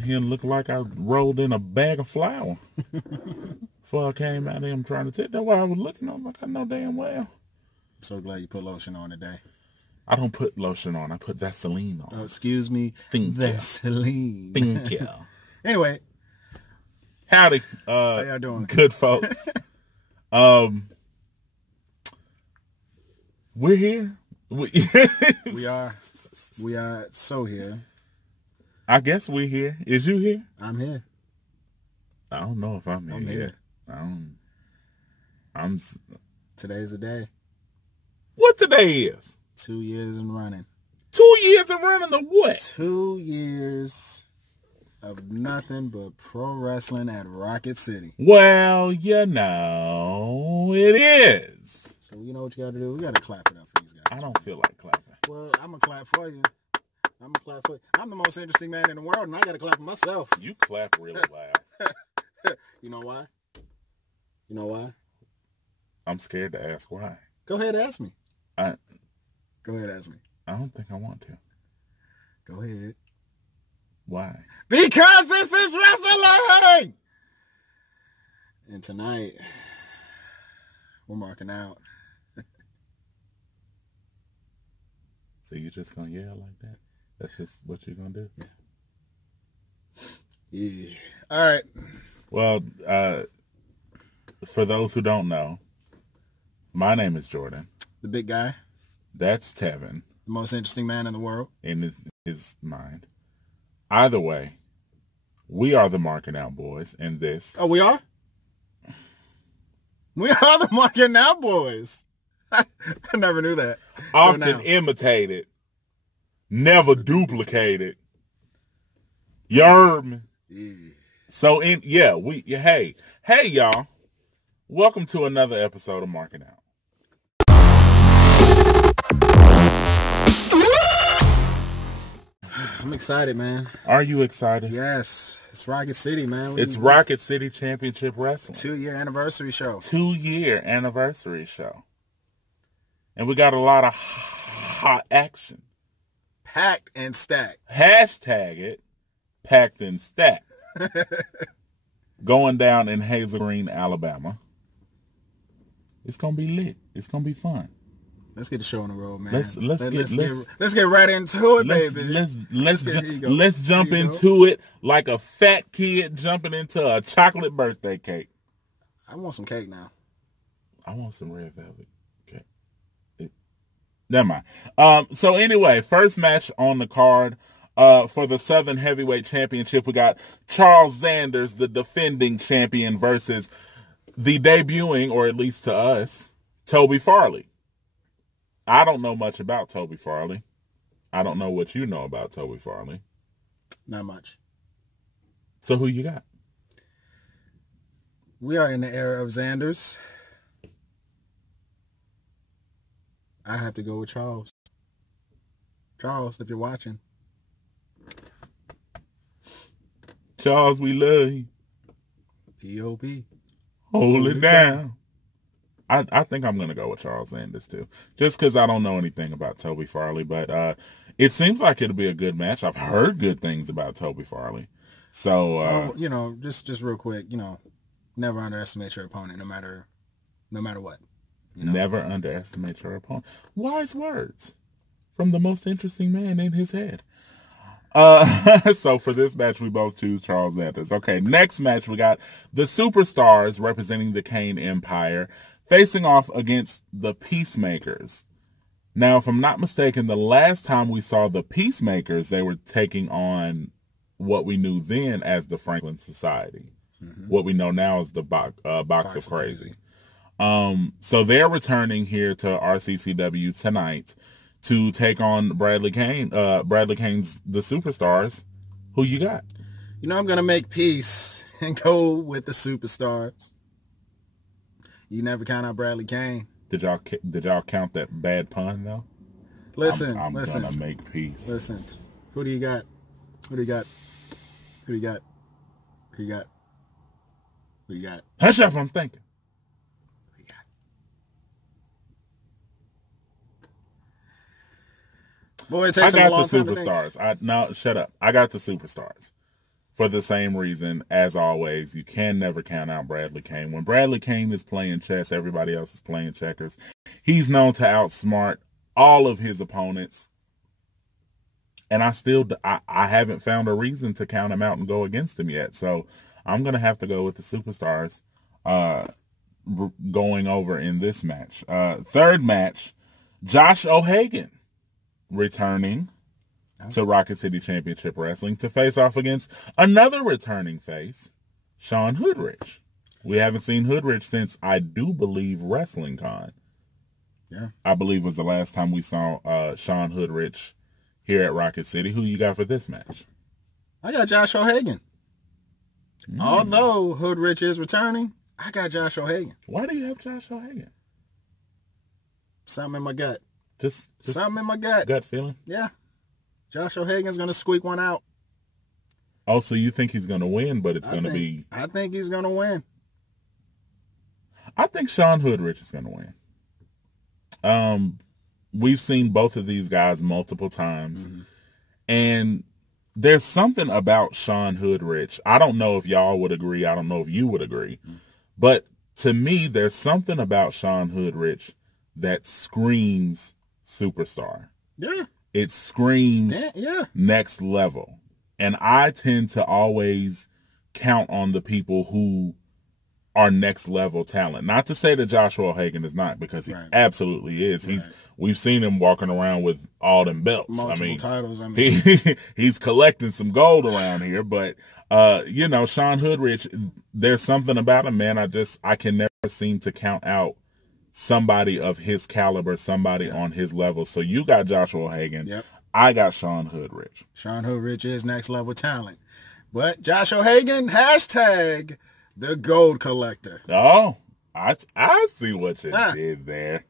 here looked like I rolled in a bag of flour before I came out there. I'm trying to tell. That's why I was looking. I'm like, I know damn well. I'm so glad you put lotion on today. I don't put lotion on. I put Vaseline on. Oh, excuse me. Thank Vaseline. you. Thank you. Anyway. Howdy. How y'all doing? Good folks. We're here. We are so here. I guess we're here. Is you here? I'm here. I don't know if I'm here. I'm here. Today's the day. What today is? 2 years and running. 2 years and running the what? 2 years of nothing but pro wrestling at Rocket City. Well, you know, it is. So you know what you got to do? We got to clap it up for these guys. I don't feel like clapping. Well, I'm going to clap for you. I'm the most interesting man in the world, and I got to clap for myself. You clap really loud. You know why? You know why? I'm scared to ask why. Go ahead, ask me. Go ahead, ask me. I don't think I want to. Go ahead. Why? Because this is wrestling! And tonight, we're marking out. So you're just going to yell like that? That's just what you're going to do? Yeah. All right. Well, for those who don't know, my name is Jordan. The big guy. That's Tevyn. The most interesting man in the world. In his mind. Either way, we are the Marking Out Boys, and this... Oh, we are? We are the Marking Out Boys. I never knew that. Often imitated, never duplicated. You heard me? Yeah. So, hey, y'all. Welcome to another episode of Marking Out. I'm excited, man. Are you excited? Yes. It's Rocket City, man. It's Rocket City Championship Wrestling. 2-year anniversary show. 2-year anniversary show. And we got a lot of hot action. Packed and stacked. Hashtag it, packed and stacked. Going down in Hazel Green, Alabama. It's going to be lit. It's going to be fun. Let's get the show on the road, man. Let's get right into it, baby. Let's jump into it like a fat kid jumping into a chocolate birthday cake. I want some cake now. I want some red velvet cake. Never mind. So anyway, first match on the card for the Southern Heavyweight Championship, we got Charles Sanders, the defending champion, versus the debuting, or at least to us, Toby Farley. I don't know much about Toby Farley. I don't know what you know about Toby Farley. Not much. So who you got? We are in the era of Sanders. I have to go with Charles. Charles, if you're watching. Charles, we love you. P.O.P. Hold it down. I think I'm going to go with Charles Sanders, too. Just because I don't know anything about Toby Farley. But it seems like it'll be a good match. I've heard good things about Toby Farley. So, just real quick, never underestimate your opponent, no matter what. Never underestimate your opponent. Wise words from the most interesting man in his head. So for this match, we both choose Charles Sanders. Okay, next match, we got the Superstars representing the Kane Empire facing off against the Peacemakers. Now, if I'm not mistaken, the last time we saw the Peacemakers, they were taking on what we knew then as the Franklin Society. Mm-hmm. What we know now is the Box of Crazy. So they're returning here to RCCW tonight to take on Bradley Kane. Bradley Kane's the Superstars. Who you got? I'm going to make peace and go with the Superstars. You never count out Bradley Kane. Did y'all count that bad pun though? Listen, I'm gonna make peace. Listen, who do you got? Who do you got? Who do you got? Who you got? Who you got? Hush up! I'm thinking. Who you got? Boy, it takes a long time to think. I got the Superstars. No, shut up. I got the Superstars. for the same reason, as always. You can never count out Bradley Kane. When Bradley Kane is playing chess, everybody else is playing checkers. He's known to outsmart all of his opponents. And I haven't found a reason to count him out and go against him yet. So I'm going to have to go with the superstars going over in this match. Third match, Josh O'Hagan returning to Rocket City Championship Wrestling to face off against another returning face, Sean Hoodrich. We haven't seen Hoodrich since, I do believe, WrestlingCon. Yeah. I believe was the last time we saw Sean Hoodrich here at Rocket City. Who you got for this match? I got Josh O'Hagan. Although Hoodrich is returning, I got Josh O'Hagan. Why do you have Josh O'Hagan? Something in my gut. Just something in my gut. Gut feeling? Yeah. Josh O'Hagan's going to squeak one out. Oh, so you think he's going to win, but it's going to be... I think he's going to win. I think Sean Hoodrich is going to win. We've seen both of these guys multiple times. Mm-hmm. And there's something about Sean Hoodrich. I don't know if y'all would agree. I don't know if you would agree. Mm-hmm. But to me, there's something about Sean Hoodrich that screams superstar. Yeah. It screams next level. And I tend to always count on the people who are next level talent. Not to say that Joshua O'Hagan is not, because he absolutely is. Right. We've seen him walking around with all them belts. Multiple titles. He's collecting some gold around here. But Sean Hoodrich, there's something about him, man. I can never seem to count out somebody of his caliber, somebody on his level. So you got Joshua O'Hagan. Yep. I got Sean Hoodrich. Sean Hoodrich is next level talent. But Josh O'Hagan, hashtag the gold collector. Oh, I see what you did there.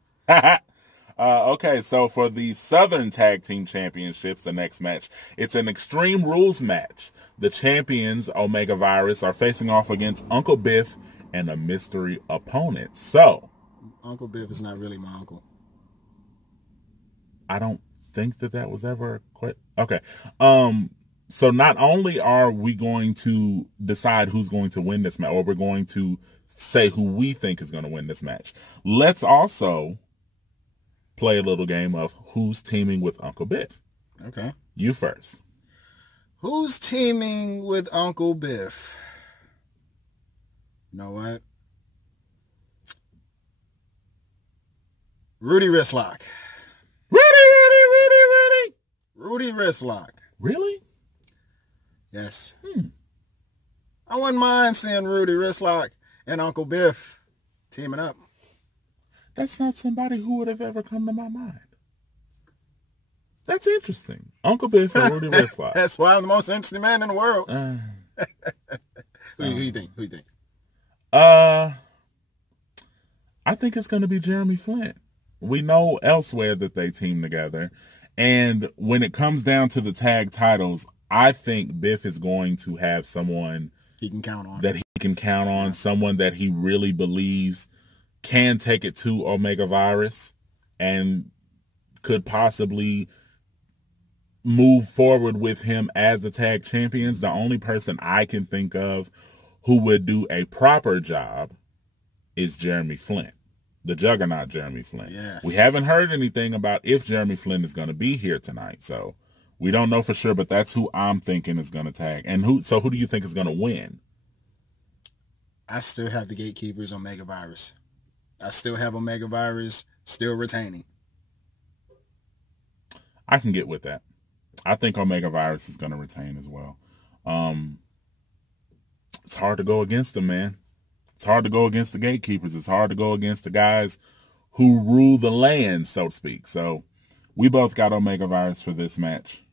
Okay, so for the Southern Tag Team Championships, the next match, it's an Extreme Rules match. The champions, Omega Virus, are facing off against Uncle Biff and a mystery opponent. So, Uncle Biff is not really my uncle. I don't think that was ever quite... Okay. So not only are we going to decide who's going to win this match, or we're going to say who we think is going to win this match, let's also play a little game of who's teaming with Uncle Biff. Okay. You first. Who's teaming with Uncle Biff? You know what? Rudy Wristlock. Rudy Wristlock. Really? Yes. I wouldn't mind seeing Rudy Wristlock and Uncle Biff teaming up. That's not somebody who would have ever come to my mind. That's interesting. Uncle Biff and Rudy Wristlock. That's why I'm the most interesting man in the world. Who you think? I think it's going to be Jeremy Flint. We know elsewhere that they team together. And when it comes down to the tag titles, I think Biff is going to have someone he can count on. That he can count on, someone that he really believes can take it to Omega Virus and could possibly move forward with him as the tag champions. The only person I can think of who would do a proper job is Jeremy Flint. The Juggernaut Jeremy Flint. Yes. We haven't heard anything about if Jeremy Flint is going to be here tonight, so we don't know for sure, but that's who I'm thinking is going to tag. And who do you think is going to win? I still have the gatekeepers Omega Virus. I still have Omega Virus still retaining. I can get with that. I think Omega Virus is going to retain as well. It's hard to go against them, man. It's hard to go against the gatekeepers. It's hard to go against the guys who rule the land, so to speak. So we both got Omega Virus for this match.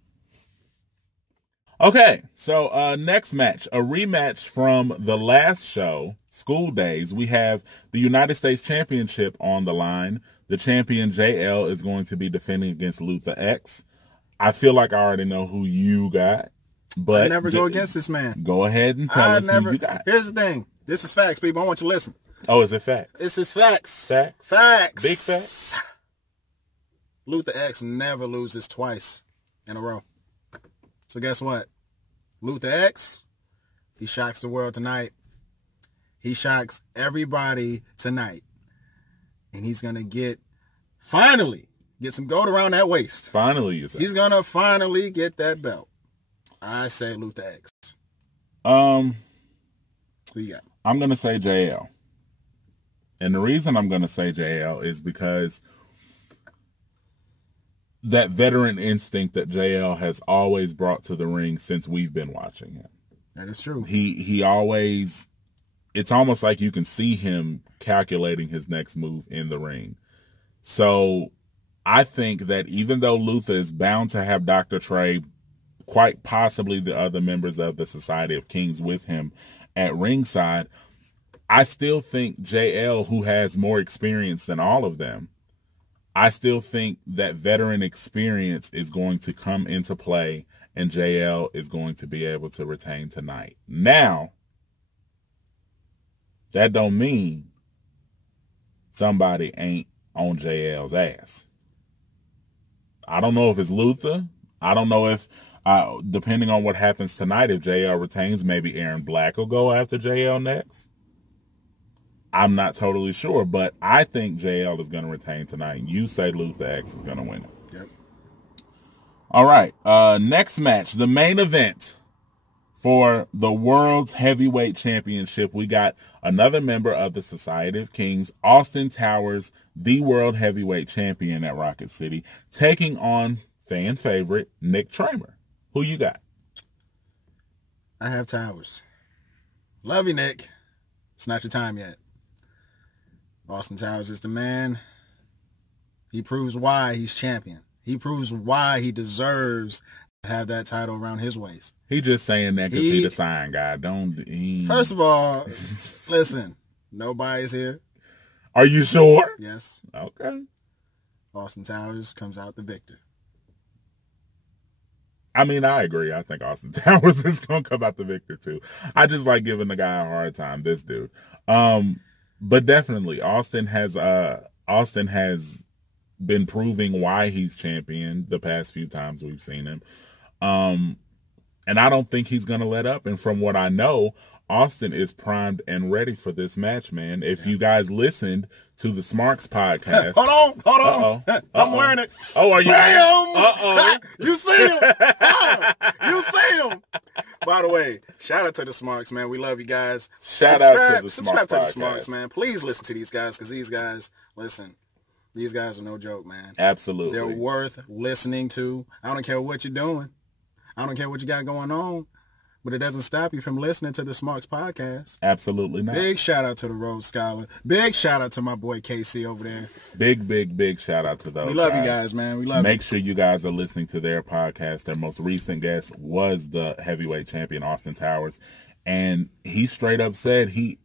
Okay, so next match, a rematch from the last show, School Days. We have the United States Championship on the line. The champion, JL, is going to be defending against Luther X. I feel like I already know who you got. But I never go against this man. Go ahead and tell us who you got. Here's the thing. This is facts, people. I want you to listen. Oh, is it facts? This is facts. Facts? Facts. Big facts? Luther X never loses twice in a row. So guess what? Luther X He shocks the world tonight. He shocks everybody tonight. And he's going to finally get some gold around that waist. Finally, you say. He's going to finally get that belt. I say Luther X. Who you got? I'm going to say JL. And the reason I'm going to say JL is because that veteran instinct that JL has always brought to the ring since we've been watching him. That is true. He always, it's almost like you can see him calculating his next move in the ring. So I think that even though Luther is bound to have Dr. Trey, quite possibly the other members of the Society of Kings with him at ringside, I still think JL, who has more experience than all of them, I still think that veteran experience is going to come into play and JL is going to be able to retain tonight. Now, that don't mean somebody ain't on JL's ass. I don't know if it's Luther. I don't know if, depending on what happens tonight, if JL retains, maybe Aaron Black will go after JL next. I'm not totally sure, but I think JL is going to retain tonight. You say Luther X is going to win it. Yep. All right. Next match, the main event for the World's Heavyweight Championship. We got another member of the Society of Kings, Austin Towers, the World Heavyweight Champion at Rocket City, taking on fan favorite Nick Tramer. Who you got? I have Towers. Love you, Nick. It's not your time yet. Austin Towers is the man. He proves why he's champion. He proves why he deserves to have that title around his waist. He just saying that because he the sign guy. First of all, listen, nobody's here. Are you sure? Yes. Okay. Austin Towers comes out the victor. I mean, I agree. I think Austin Towers is going to come out the victor, too. I just like giving the guy a hard time, this dude. But definitely, Austin has been proving why he's champion the past few times we've seen him. And I don't think he's going to let up. And from what I know, Austin is primed and ready for this match, man. If you guys listened to the Smarks podcast. Hold on. I'm wearing it. Oh, are you? Bam! You see him. You see him. By the way, shout out to the Smarks, man. We love you guys. Shout out to the Subscribe to the Smarks, Smarks, man. Please listen to these guys because these guys, listen, these guys are no joke, man. Absolutely. They're worth listening to. I don't care what you're doing. I don't care what you got going on. But it doesn't stop you from listening to the Smarks podcast. Absolutely not. Big shout out to the Rhodes Scholar. Big shout out to my boy KC over there. Big shout out to those We love you guys, man. We love you. Make sure you guys are listening to their podcast. Their most recent guest was the heavyweight champion, Austin Towers. And he straight up said, he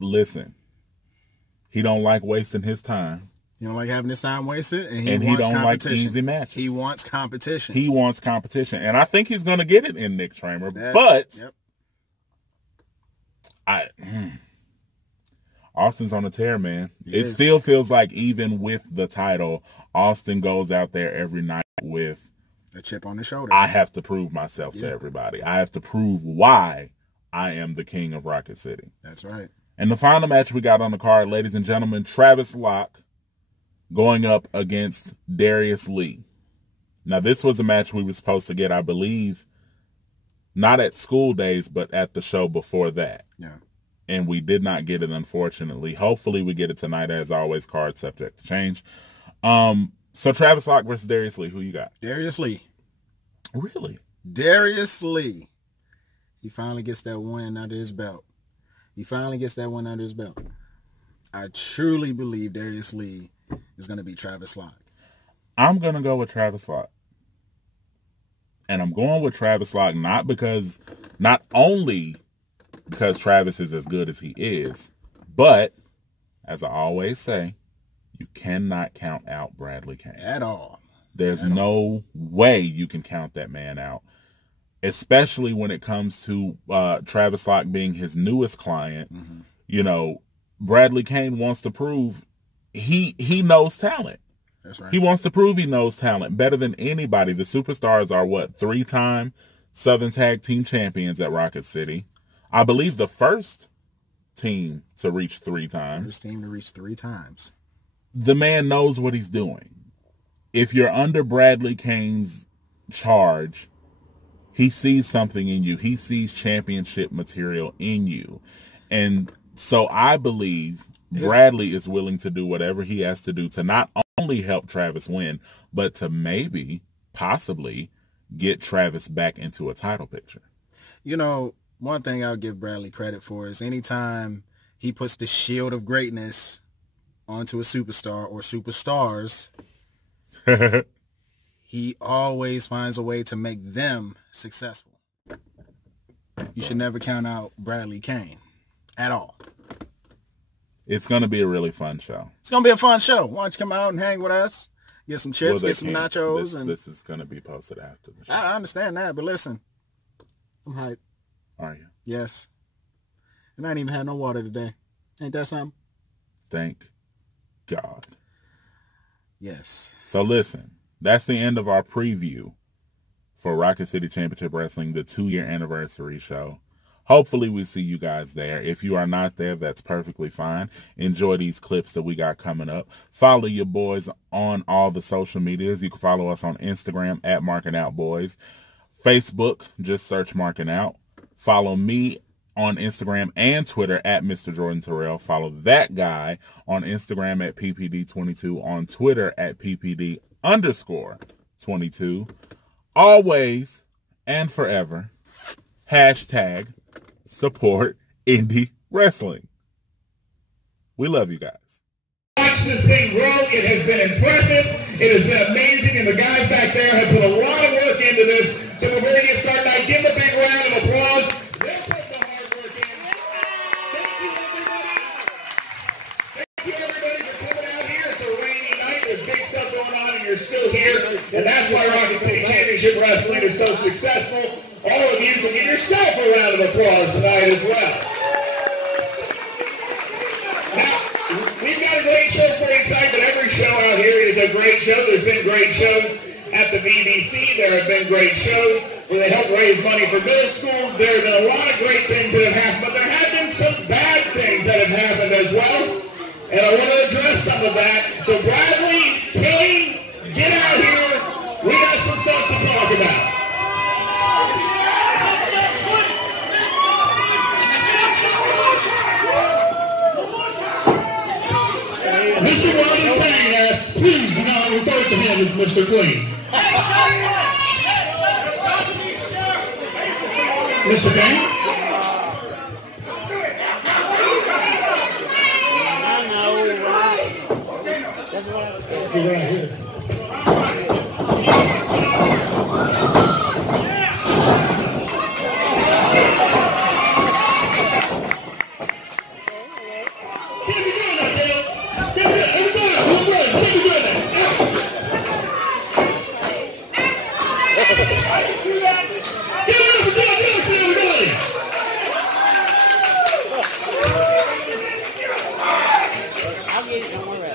don't like wasting his time. He don't like having his time wasted, and he don't like easy matches. He wants competition. He wants competition. And I think he's going to get it in Nick Tramer. But Austin's on a tear, man. It still feels like even with the title, Austin goes out there every night with a chip on his shoulder. I have to prove myself to everybody. I have to prove why I am the king of Rocket City. That's right. And the final match we got on the card, ladies and gentlemen, Travis Locke going up against Darius Lee. Now, this was a match we were supposed to get, I believe, not at School Days, but at the show before that. Yeah. And we did not get it, unfortunately. Hopefully we get it tonight, as always, card subject to change. So Travis Locke versus Darius Lee. Who you got? Darius Lee. Really? Darius Lee. He finally gets that win under his belt. I truly believe Darius Lee is going to be Travis Locke. I'm going to go with Travis Locke. And I'm going with Travis Locke not only because Travis is as good as he is, but, as I always say, you cannot count out Bradley Kane. At all. There's no way you can count that man out, especially when it comes to Travis Locke being his newest client. Mm-hmm. You know, Bradley Kane wants to prove he knows talent. That's right. He wants to prove he knows talent better than anybody. The Superstars are, 3-time Southern Tag Team champions at Rocket City. I believe the first team to reach 3 times. First team to reach 3 times. The man knows what he's doing. If you're under Bradley Cane's charge, he sees something in you. He sees championship material in you. And so I believe Bradley is willing to do whatever he has to do to not only help Travis win, but to maybe, possibly, get Travis back into a title picture. You know, one thing I'll give Bradley credit for is anytime he puts the shield of greatness onto a superstar or superstars, he always finds a way to make them successful. You should never count out Bradley Cane at all. It's going to be a really fun show. It's going to be a fun show. Why don't you come out and hang with us? Get some chips, get some nachos. This is going to be posted after the show. I understand that, but listen, I'm hyped. Are you? Yes. And I ain't even had no water today. Ain't that something? Thank God. Yes. So listen, that's the end of our preview for Rocket City Championship Wrestling, the 2-year anniversary show. Hopefully we see you guys there. If you are not there, that's perfectly fine. Enjoy these clips that we got coming up. Follow your boys on all the social medias. You can follow us on Instagram at Marking Out Boys. Facebook, just search Marking Out. Follow me on Instagram and Twitter at Mr. Jordan Terrell. Follow that guy on Instagram at PPD22, on Twitter at PPD_22. Always and forever, hashtag support indie wrestling. We love you guys. Watch this thing grow. It has been impressive. It has been amazing, and the guys back there have put a lot of work into this. So we're going to get started. I give a big round of applause. They'll put the hard work in. Thank you, everybody. Thank you, everybody, for coming out here. It's a rainy night. There's big stuff going on, and you're still here. And that's why Rocket City Championship Wrestling is so successful. All of you, so give yourself a round of applause tonight as well. Now, we've got a great show for you tonight, but every show out here is a great show. There's been great shows at the BBC. There have been great shows where they help raise money for middle schools. There have been a lot of great things that have happened, but there have been some bad things that have happened as well. And I want to address some of that. So Bradley, Kane, get out here. We got some stuff to talk about. Mr. Rodney Payne asks, please do not refer to him as Mr. Clean. Mr. Payne? I know, right? That's what I was saying. Right here.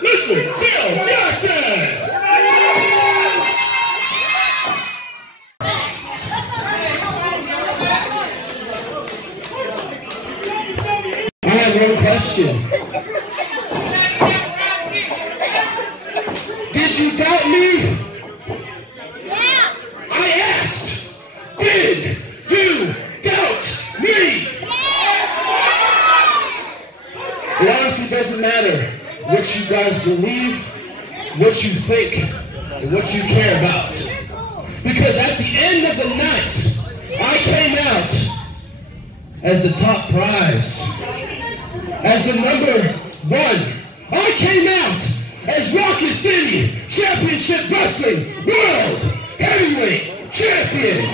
Mr. Bill Jackson! I have one question. Did you doubt me? Yeah. I asked, did you doubt me? Yeah. It honestly doesn't matter what you guys believe, what you think, and what you care about. Because at the end of the night, I came out as the top prize, as the #1. I came out as Rocket City Championship Wrestling World Heavyweight Champion.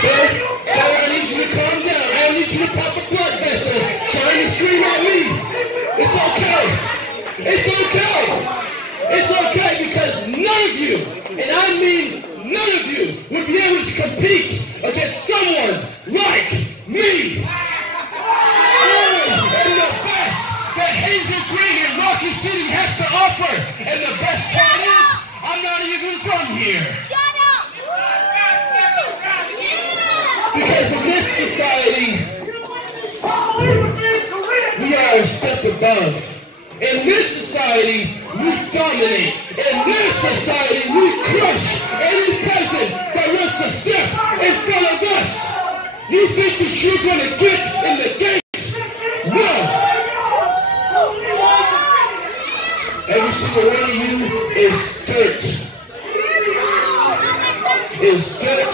So I need you to calm down. I don't need you to pop a blood vessel trying to scream at me. It's okay. It's okay. It's okay because none of you, and I mean none of you, would be able to compete against someone here. Because in this society, we are a step above. In this society, we dominate. In this society, we crush any person that wants to step in front of us. You think that you're going to get in the gates? No. Every single one of you is dirt. Is dirt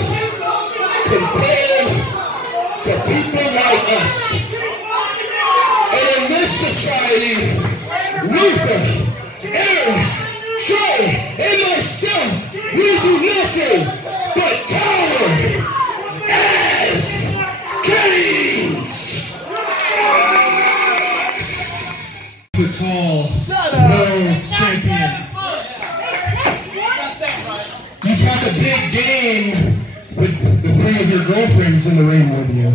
compared to people like us. And in this society, Luther, Aaron, Joe, and myself, we do nothing but tower as kings. The tall world champion. You talk a big game with the three of your girlfriends in the ring with you.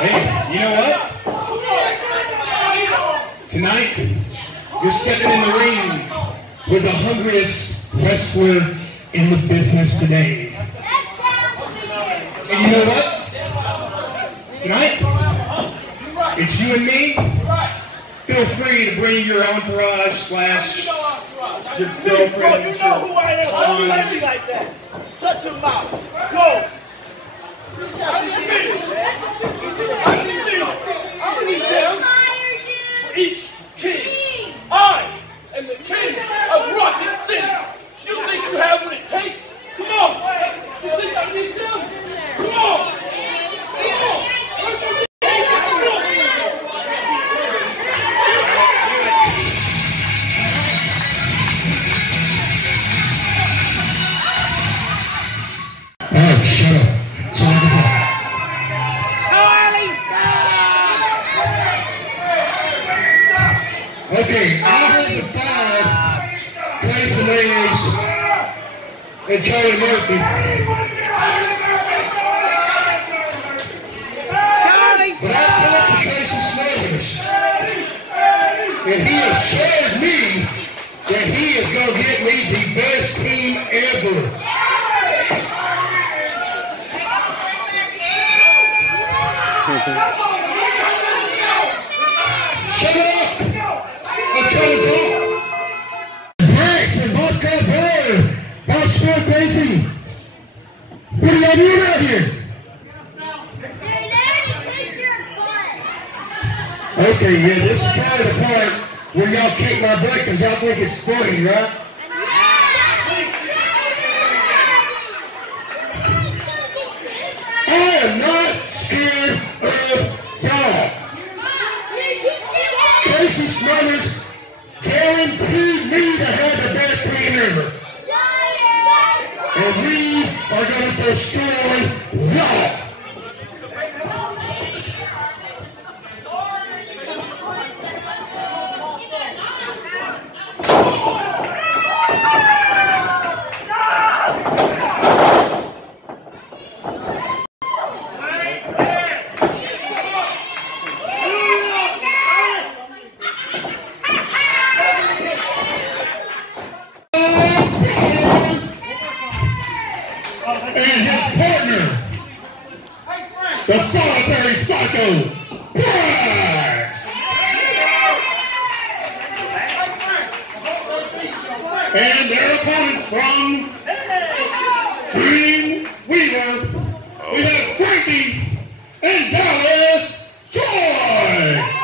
Hey, you know what? Tonight, you're stepping in the ring with the hungriest wrestler in the business today. And you know what? Tonight, it's you and me. Feel free to bring your entourage slash your girlfriend. You know who I am. Don't let me like that. Shut your mouth. Go. Each king. I am the king of Rocket City. You think you have what it takes? Come on. You think I need them? Come on. Come on. Oh, shut up. Okay, I heard the five Tracy Mays and Charlie Murphy. But I talked to Tracy Smothers, and he has told me that he is going to get me the best team ever. Shut up! I'm trying to talk. Bricks and vodka beer. Watch for Casey. What are y'all doing out here? Okay, yeah, this is part of the part where y'all kick my butt because y'all think it's funny, right? I am not scared of y'all. Tracy Smothers guaranteed me to have the best team ever. And we are going to destroy y'all. The solitary psycho, Brax! And their opponents from Dream Weaver, we have Frankie and Dallas Joy!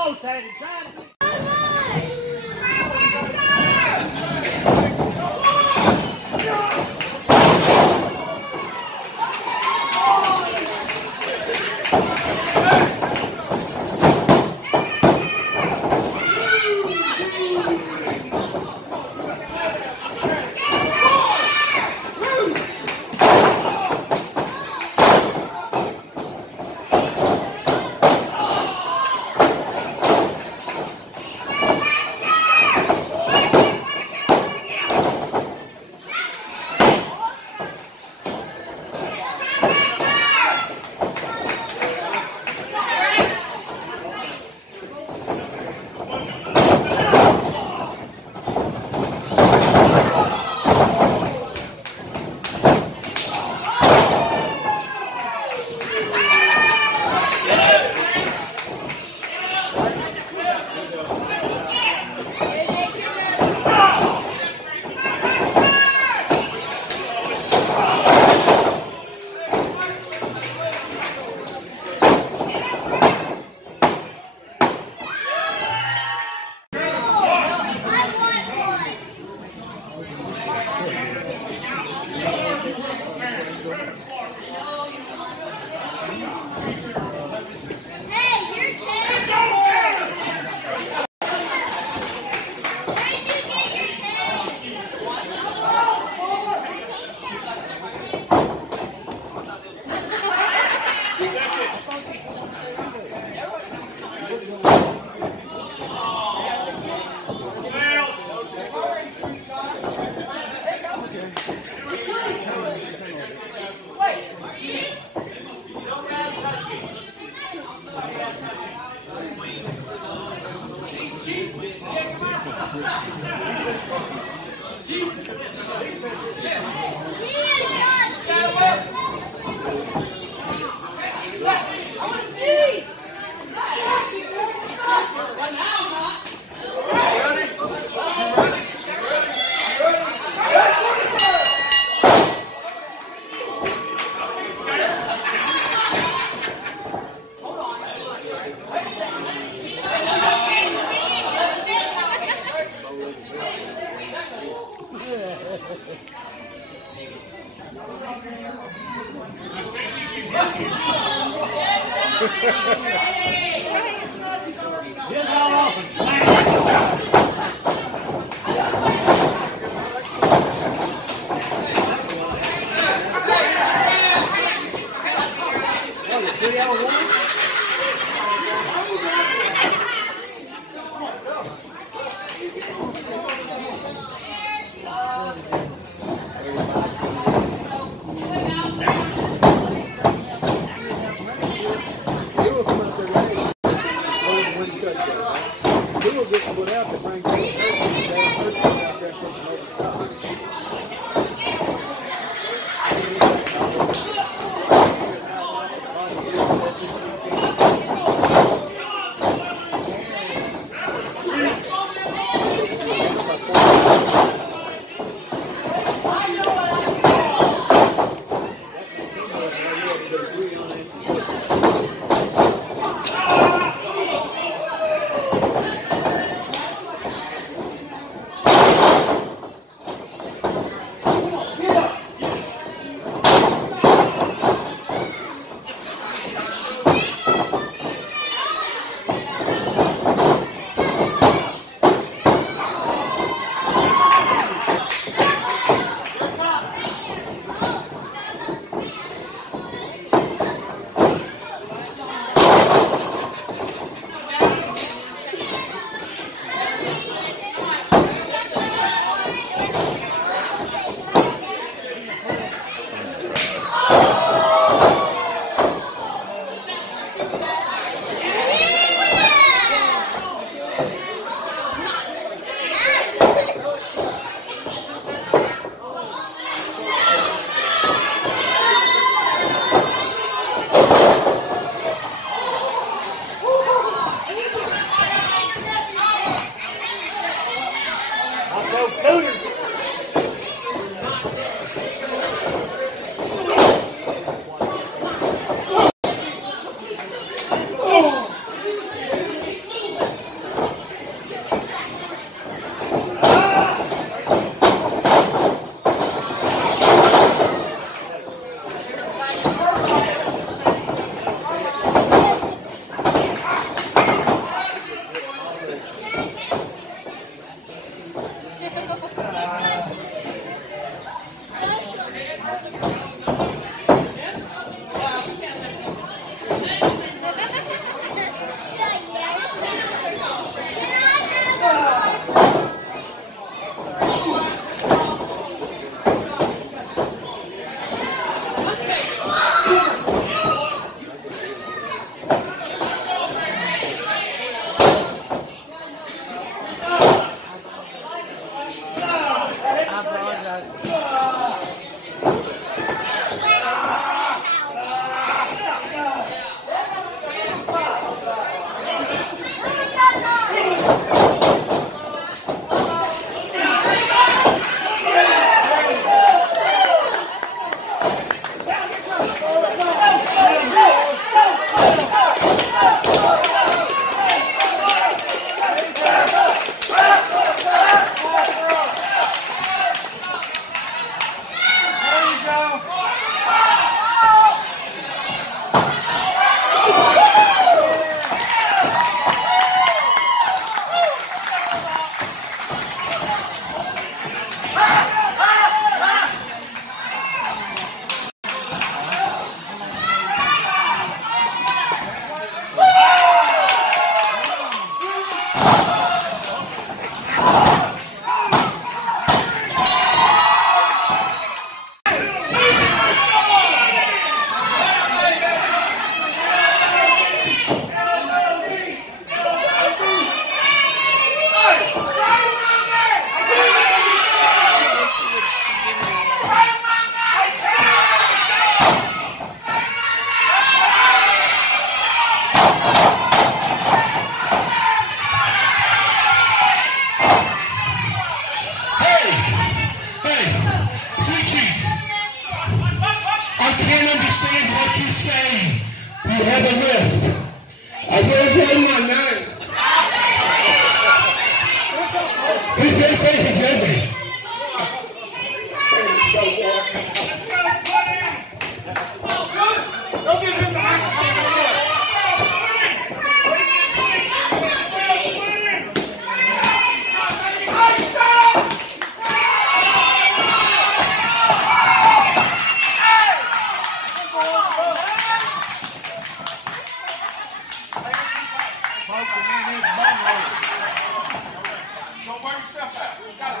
on, Tevyn. Try to get. He's been facing Tevyn. Don't give him the microphone. Don't burn yourself out. You got it.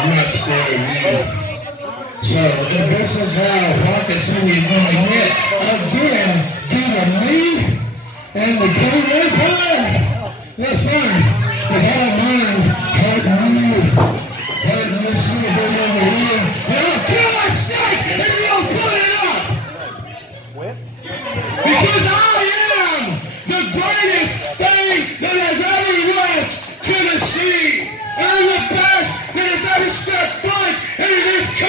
I'm not scared of you. So this is how Rocket City is going to get again due to me and the K-Ray Pride. That's fine. But I don't mind hurting you, hurting this little bit over here. And I'll kill my snake if you don't pull it up. Because I am the greatest thing that has ever left to the sea. I'm the best that has ever stepped foot into this country.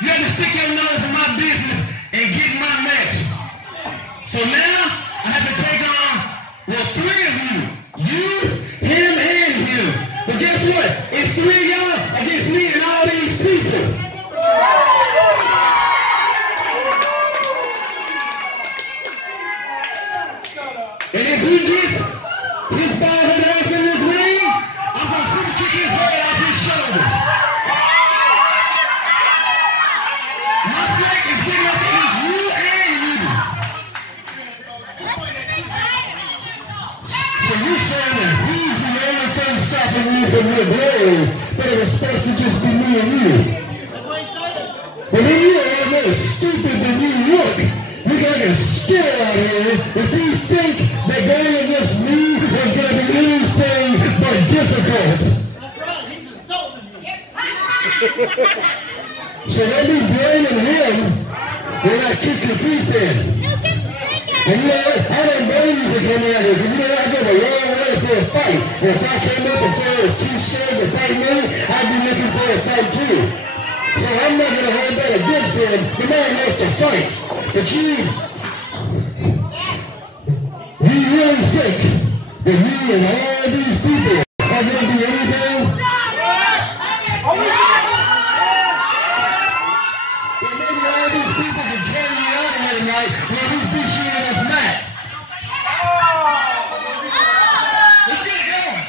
You had to stick your nose in my business and get my match. So now, I have to take on, well, 3 of you. You, him, and him. But guess what? It's 3 of y'all against me and all these people. And if he gets his bald-head ass in this ring, I'm going to super kick his head off his shoulders. My snake is big enough to eat you and you. So you're saying that he's the only thing stopping you from your goal, but it was supposed to just be me and you. But then you are more stupid than you look. We got a skill out here if you think that going against me is going to be anything but difficult. That's right, he's insulting you. So don't be blaming him when I kick your teeth in. And you know what? I don't blame you for coming out here because you know I go a long way for a fight. And if I came up and said I was too scared to fight me, I'd be looking for a fight too. So I'm not going to hold that against him. The man wants to fight. But you really think that you and all these people are going to do anything? Well, maybe all these people can carry you out here tonight when we beat you in this match. Let's get it going.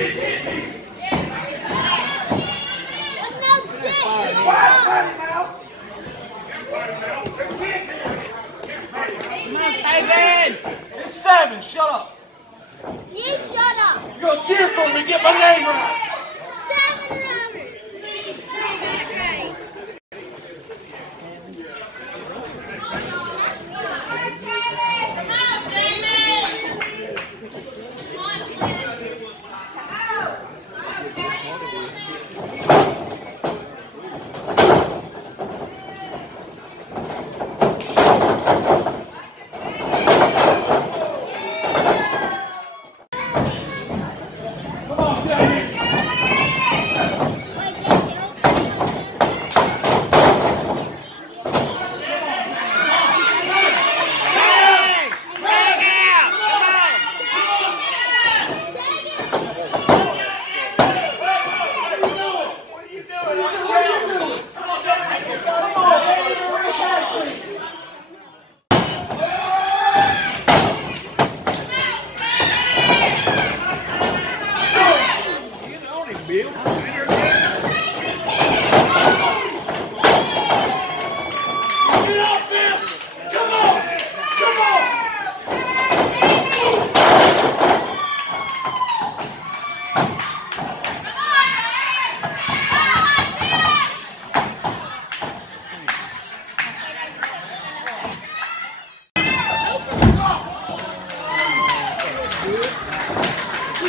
It's 7. Shut up. You shut up. You're going to cheer for me to get my name right.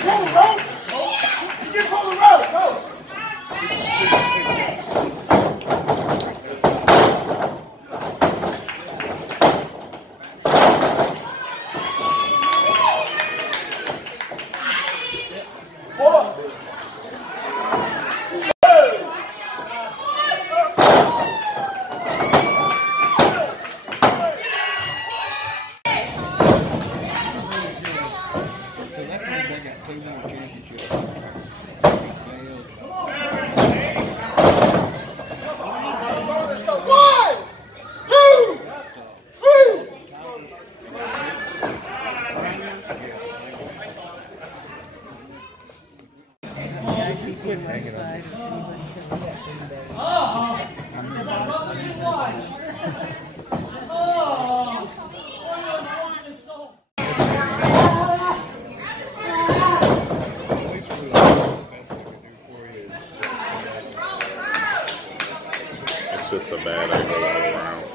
7 rounders. It's just a bad angle all around.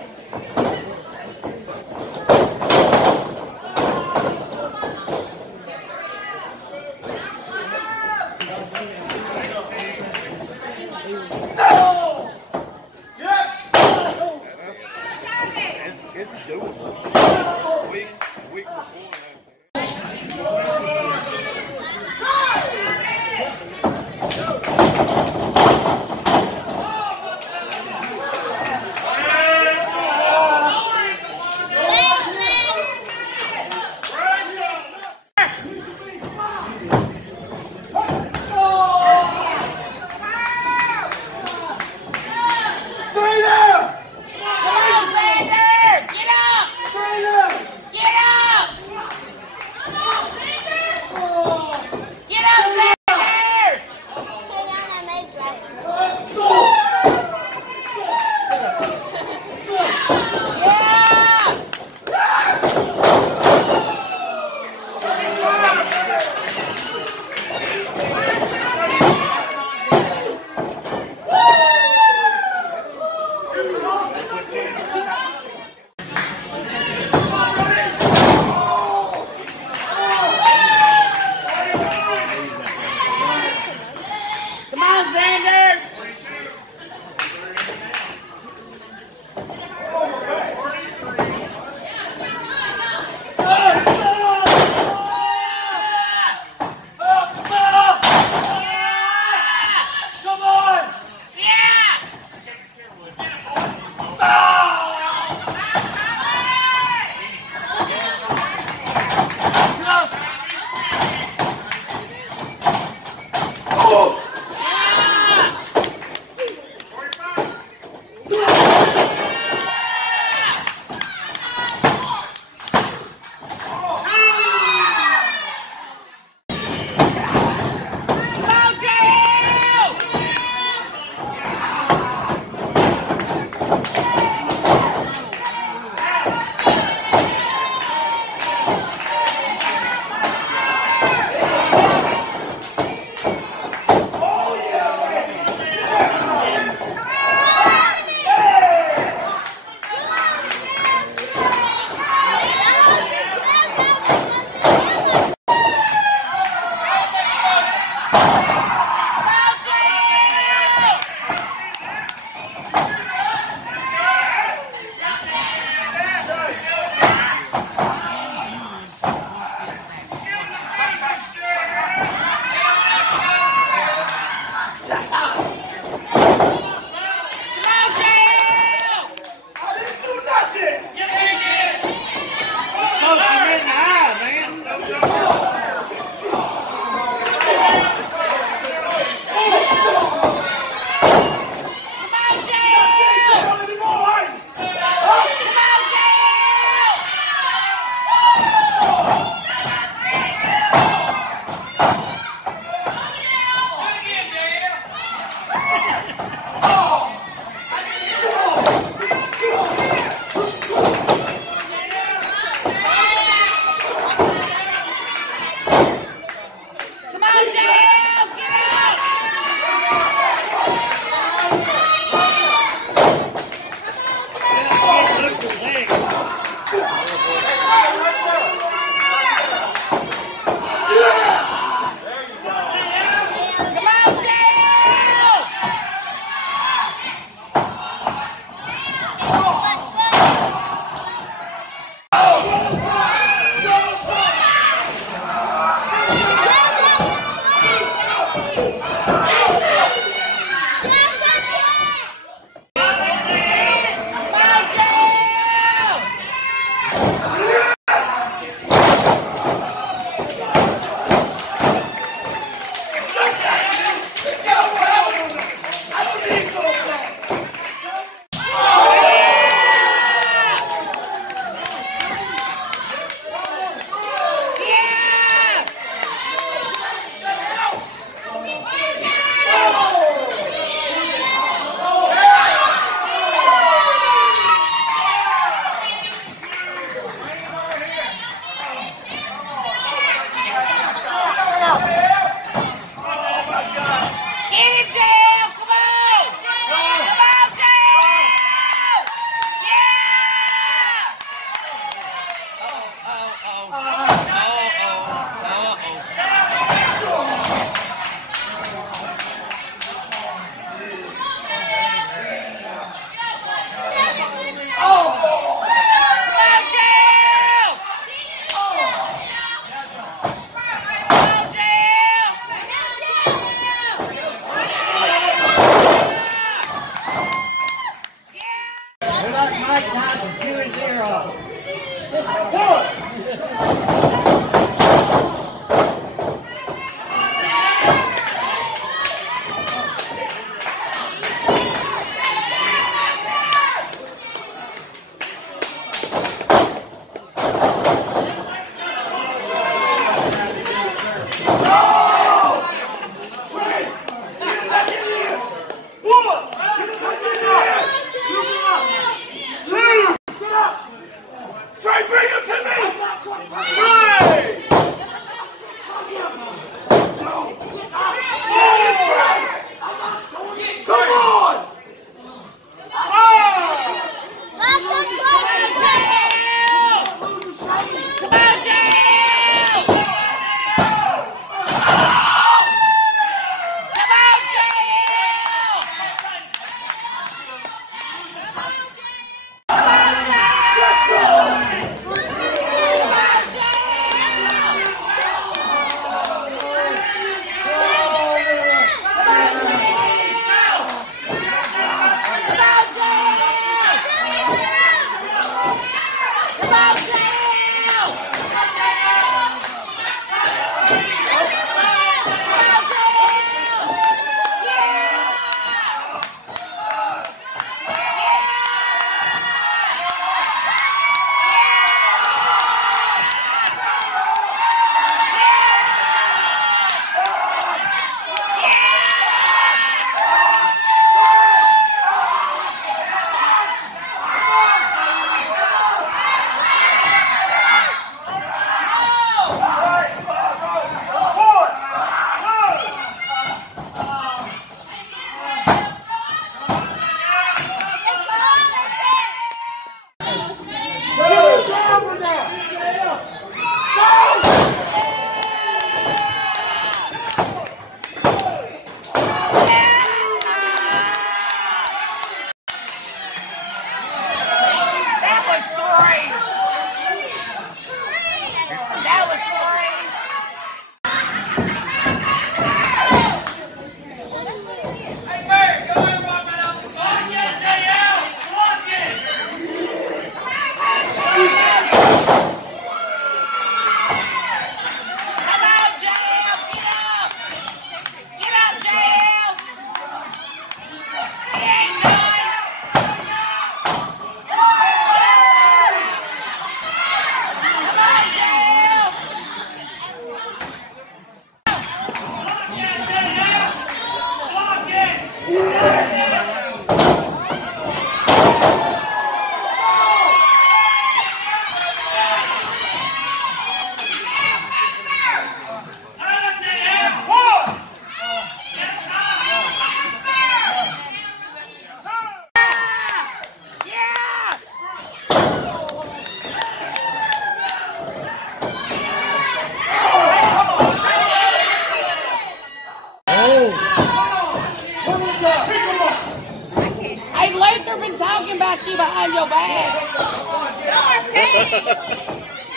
behind your back.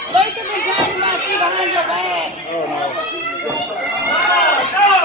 Look at me talking about you behind your back. No!